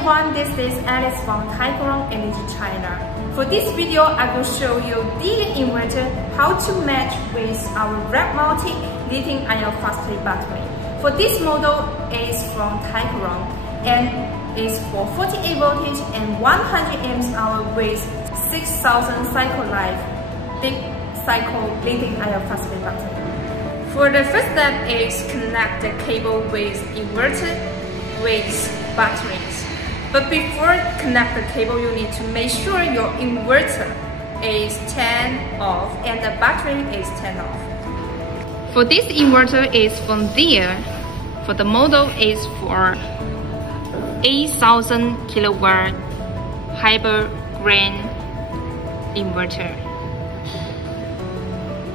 everyone, this is Alice from Tycorun Energy China. For this video, I will show you the inverter, how to match with our rack-mounted lithium-ion phosphate battery. For this model is from Tycorun and is for 48 voltage and 100 amps hour with 6,000 cycle life, big cycle lithium-ion phosphate battery. For the first step is connect the cable with inverter with batteries. But before connect the cable, you need to make sure your inverter is turned off and the battery is turned off. For this inverter is from Deye. For the model is for 8,000 kilowatt hybrid grain inverter.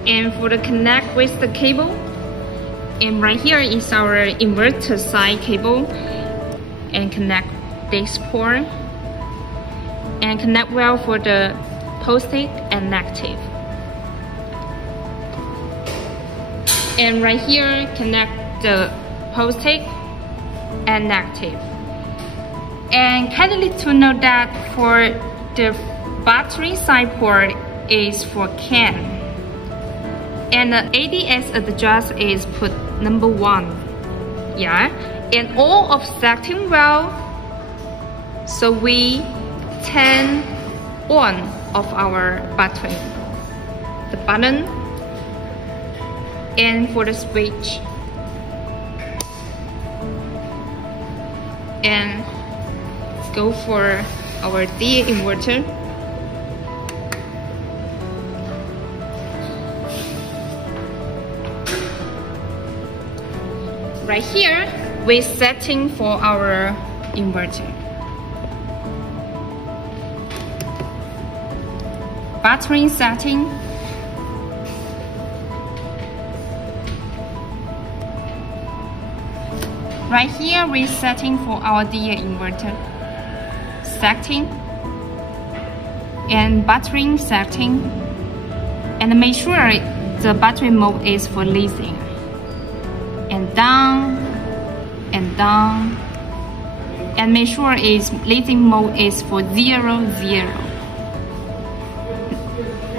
And for the connect with the cable, and right here is our inverter side cable, and connect this port, and connect well for the positive and negative. And right here, connect the positive and negative. And kindly to note that for the battery side port is for CAN. And the ADS address is put number 1. Yeah. And all of setting well, so we turn on of our battery, the button, and for the switch, and let's go for our Deye inverter. Right here, we're setting for our inverter. Battery setting. Right here, we're setting for our Deye inverter. Setting. And battery setting. And make sure the battery mode is for lithium. And down, and down, and make sure is lithium mode is for 0, 0,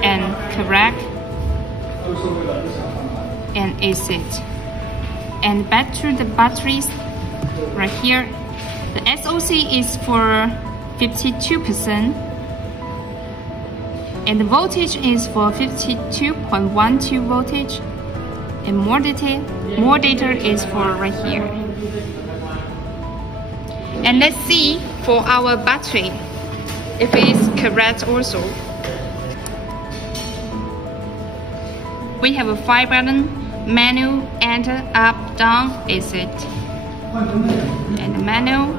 and correct, and exit. And back to the batteries. Right here, the SOC is for 52%, and the voltage is for 52.12 voltage. And more data is for right here. And let's see for our battery if it is correct also. We have a 5 button: menu, enter, up, down, exit, and menu,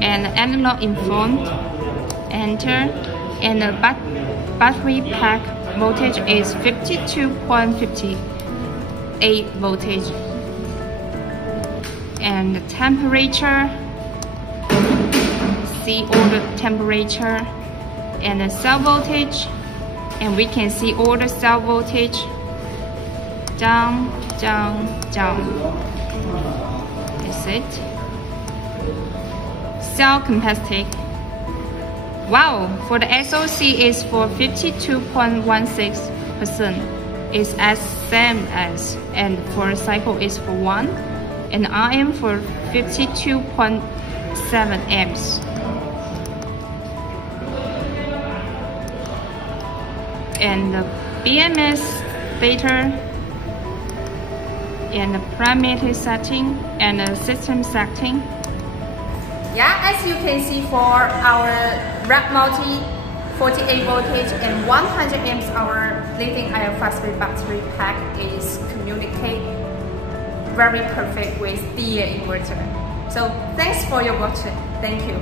and analog in front, enter, and the battery pack voltage is 52.50. 8 voltage, and the temperature, see all the temperature, and the cell voltage, and we can see all the cell voltage, down, down, down. That's it. Cell capacity. Wow, for the SOC is for 52.16%. Is as same as, and for cycle is for 1, and RM for 52.7 amps. And the BMS data, and the parameter setting, and the system setting. Yeah, as you can see, for our rack-mounted 48 voltage and 100 amps hour lithium-ion phosphate battery pack is communicate very perfect with the inverter. So thanks for your watching. Thank you.